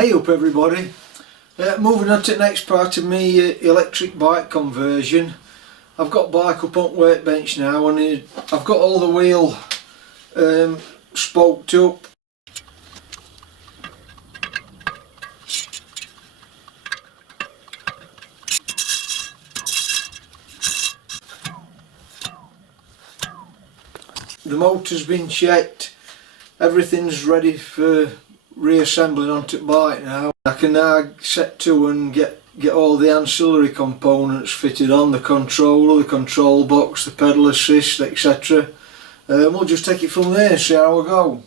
Hey up everybody, moving on to the next part of my electric bike conversion. I've got bike up on workbench now and I've got all the wheel spoked up. The motor's been checked, everything's ready for reassembling onto the bike now. I can now set to and get all the ancillary components fitted on, the controller, the control box, the pedal assist, etc. We'll just take it from there and see how we go.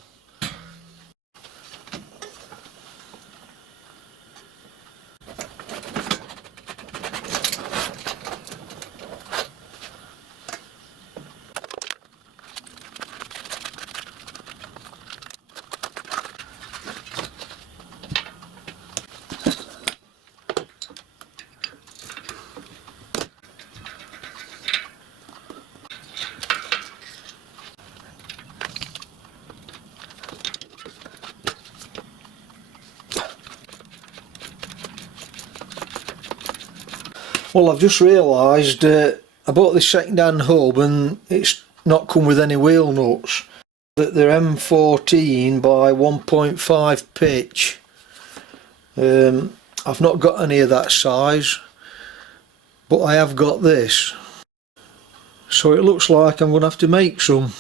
Well, I've just realised I bought this second-hand hub and it's not come with any wheel nuts. That they're M14 by 1.5 pitch. I've not got any of that size, but I have got this. So it looks like I'm going to have to make some.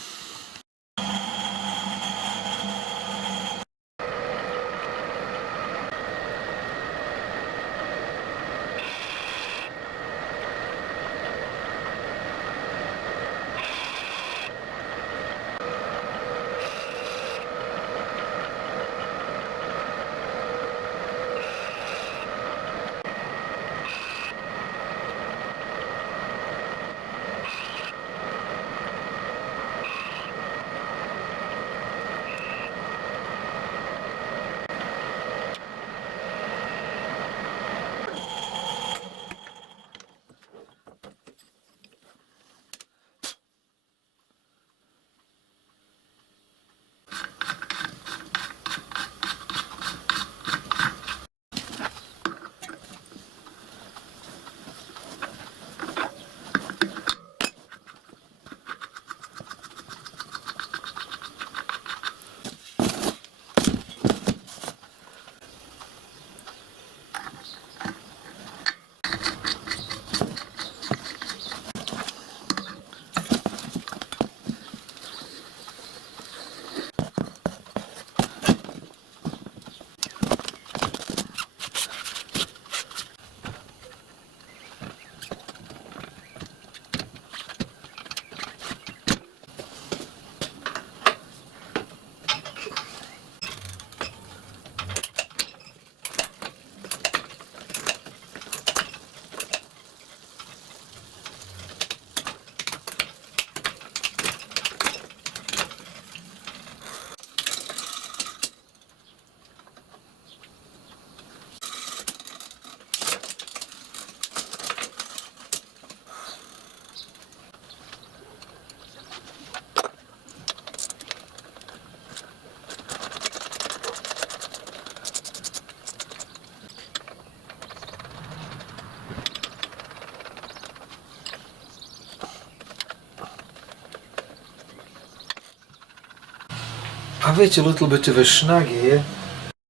I've hit a little bit of a snag here.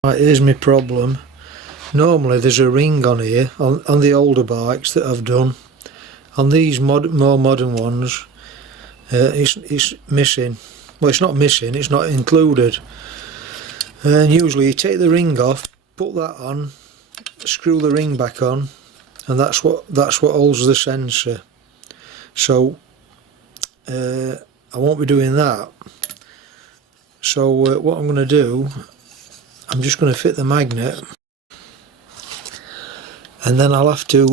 Right, here's my problem. Normally there's a ring on here, on the older bikes that I've done. On these more modern ones, it's missing. Well, it's not missing, it's not included. And usually you take the ring off, put that on, screw the ring back on, and that's what holds the sensor. So I won't be doing that. So what I'm going to do, I'm just going to fit the magnet, and then I'll have to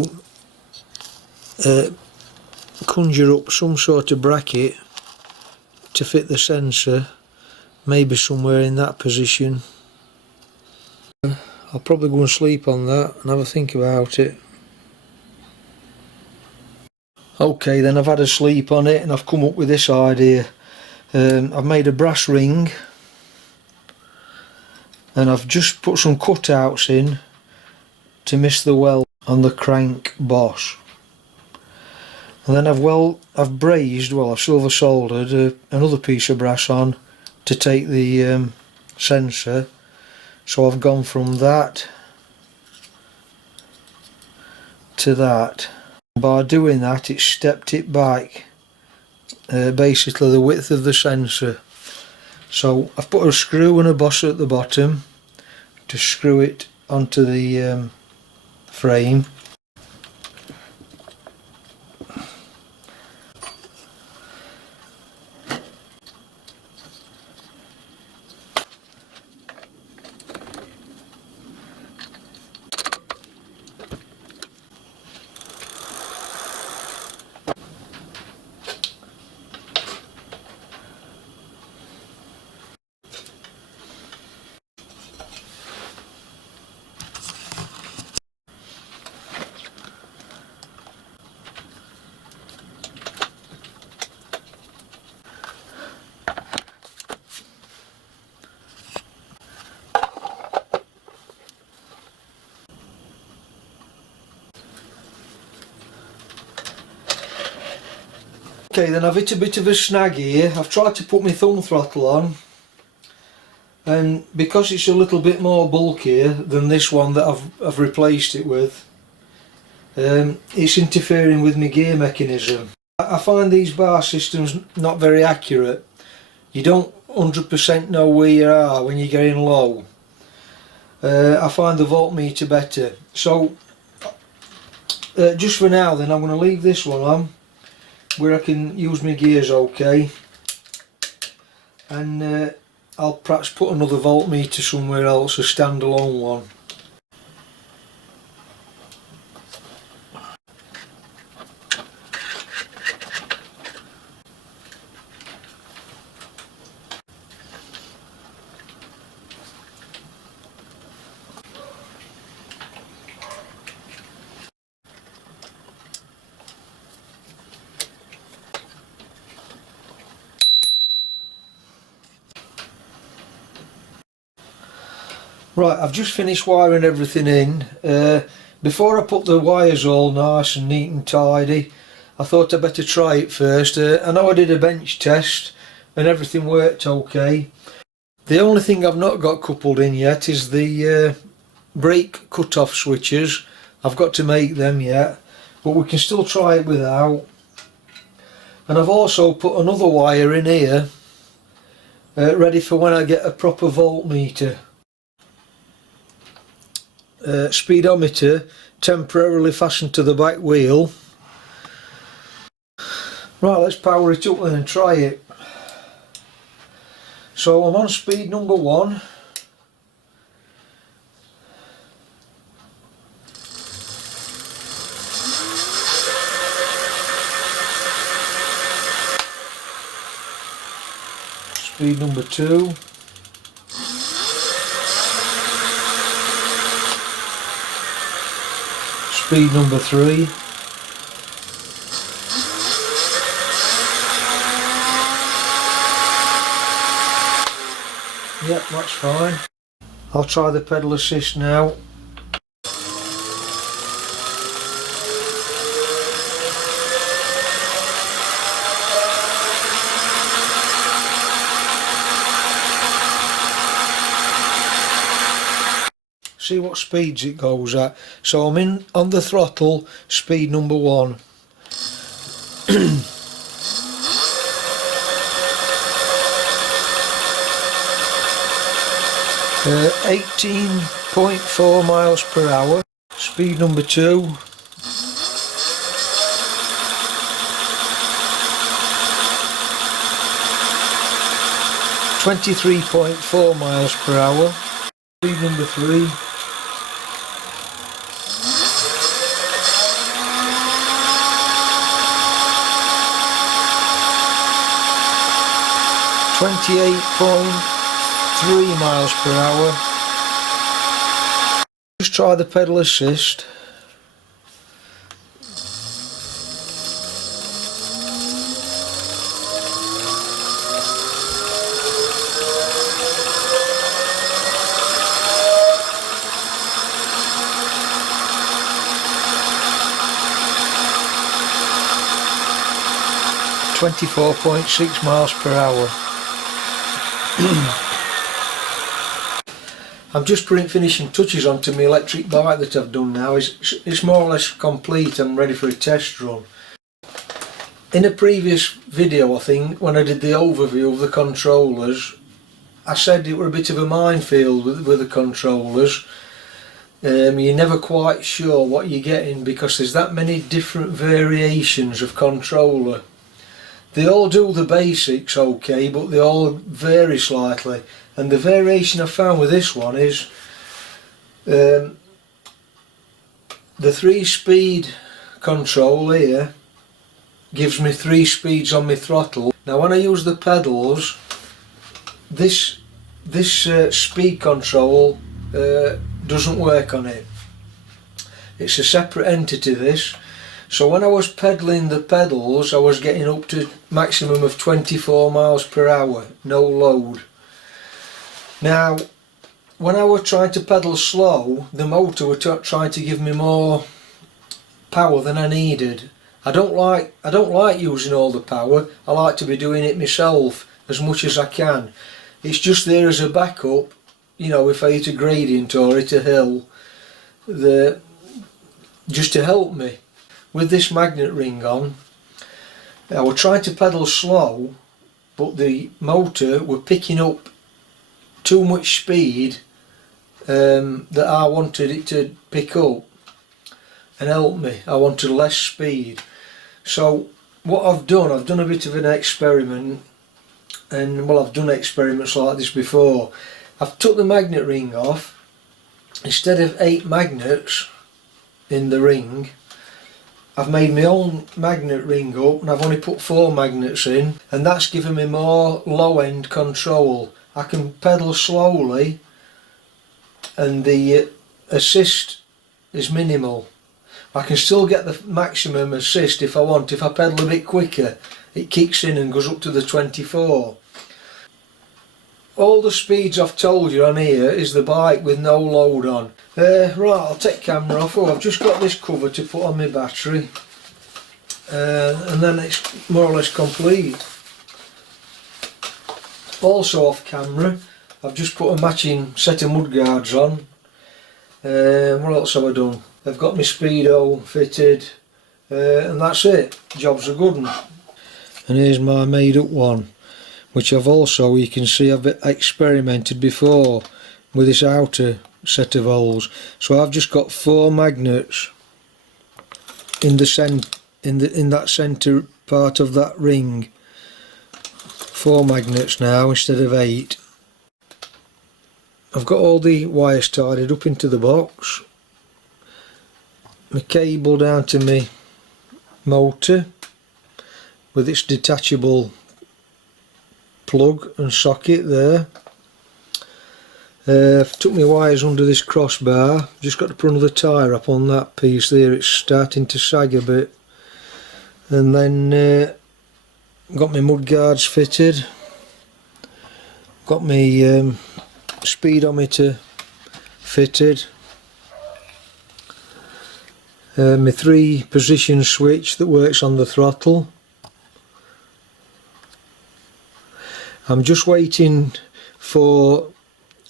conjure up some sort of bracket to fit the sensor, maybe somewhere in that position. I'll probably go and sleep on that and have a think about it. Okay, then I've had a sleep on it and I've come up with this idea. I've made a brass ring and I've just put some cutouts in to miss the weld on the crank boss. And then I've brazed, well, I've silver soldered another piece of brass on to take the sensor. So I've gone from that to that. By doing that, it's stepped it back, basically the width of the sensor. So I've put a screw and a boss at the bottom to screw it onto the frame. Okay, then I've hit a bit of a snag here. I've tried to put my thumb throttle on, and because it's a little bit more bulkier than this one that I've replaced it with, it's interfering with my gear mechanism. I find these bar systems not very accurate. You don't 100% know where you are when you're getting low. I find the voltmeter better. So just for now then, I'm going to leave this one on where I can use my gears okay, and I'll perhaps put another voltmeter somewhere else, a standalone one. Right, I've just finished wiring everything in. Before I put the wires all nice and neat and tidy, I thought I'd better try it first. I know I did a bench test and everything worked okay. The only thing I've not got coupled in yet is the brake cut-off switches. I've got to make them yet, but we can still try it without. And I've also put another wire in here, ready for when I get a proper voltmeter. Speedometer temporarily fastened to the back wheel. Right, let's power it up then and try it. So I'm on speed number 1. Speed number 2. Speed number 3. Yep, that's fine. I'll try the pedal assist now. See what speeds it goes at. So I'm in on the throttle, speed number 1. 18.4 miles per hour. Speed number 2. 23.4 miles per hour. Speed number 3. 28.3 miles per hour. Just try the pedal assist. 24.6 miles per hour. I'm just putting finishing touches onto my electric bike that I've done now. It's more or less complete. I'm ready for a test run. In a previous video, I think, when I did the overview of the controllers, I said it were a bit of a minefield with the controllers. You're never quite sure what you're getting because there's that many different variations of controller. They all do the basics okay, but they all vary slightly. And the variation I found with this one is the 3-speed control here gives me 3 speeds on my throttle. Now when I use the pedals, this speed control doesn't work on it. It's a separate entity, this. So when I was pedalling the pedals, I was getting up to maximum of 24 miles per hour, no load. Now when I was trying to pedal slow, the motor was trying to give me more power than I needed. I don't like using all the power. I like to be doing it myself as much as I can. It's just there as a backup, you know, if I hit a gradient or hit a hill, just to help me. With this magnet ring on, I was trying to pedal slow, but the motor were picking up too much speed that I wanted it to pick up and help me. I wanted less speed. So what I've done a bit of an experiment, and well, I've done experiments like this before. I've took the magnet ring off. Instead of 8 magnets in the ring, I've made my own magnet ring up, and I've only put 4 magnets in, and that's given me more low end control. I can pedal slowly and the assist is minimal. I can still get the maximum assist if I want. If I pedal a bit quicker, it kicks in and goes up to the 24. All the speeds I've told you on here is the bike with no load on. Right, I'll take camera off. Oh, I've just got this cover to put on my battery, and then it's more or less complete. Also off camera, I've just put a matching set of mudguards on. What else have I done? I've got my speedo fitted, and that's it. Job's a good one. And here's my made up one, which I've also, you can see, I've experimented before with this outer set of holes. So I've just got 4 magnets in that centre part of that ring. 4 magnets now instead of 8. I've got all the wires tied up into the box. My cable down to my motor with its detachable plug and socket there. I've took my wires under this crossbar. Just got to put another tyre up on that piece there. It's starting to sag a bit. And then got my mudguards fitted. Got my speedometer fitted. My 3 position switch that works on the throttle. I'm just waiting for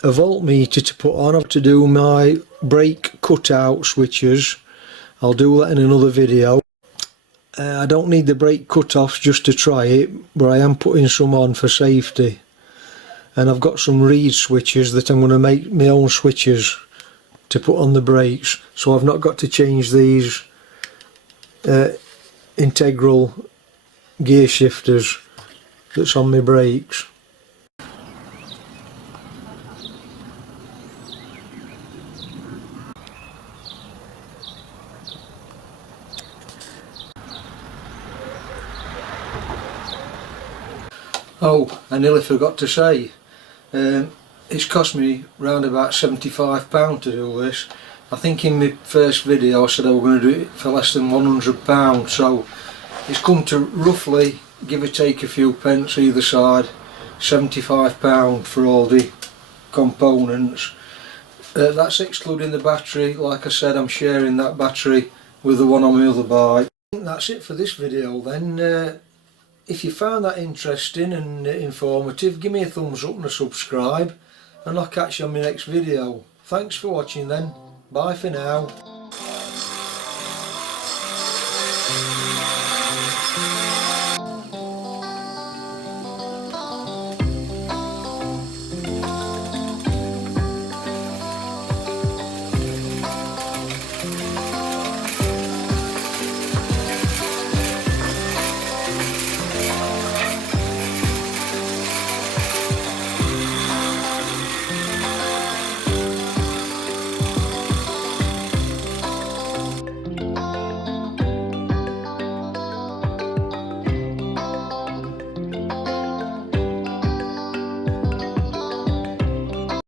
a voltmeter to put on to do my brake cutout switches. I'll do that in another video. I don't need the brake cut-offs just to try it, but I am putting some on for safety. And I've got some reed switches that I'm going to make my own switches to put on the brakes, so I've not got to change these integral gear shifters that's on my brakes. Oh, I nearly forgot to say, it's cost me round about £75 to do this. I think in my first video I said I was going to do it for less than £100, so it's come to roughly, give or take a few pence either side, £75 for all the components. That's excluding the battery. Like I said, I'm sharing that battery with the one on my other bike. I think that's it for this video then. if you found that interesting and informative, give me a thumbs up and a subscribe, and I'll catch you on my next video. Thanks for watching then. Bye for now.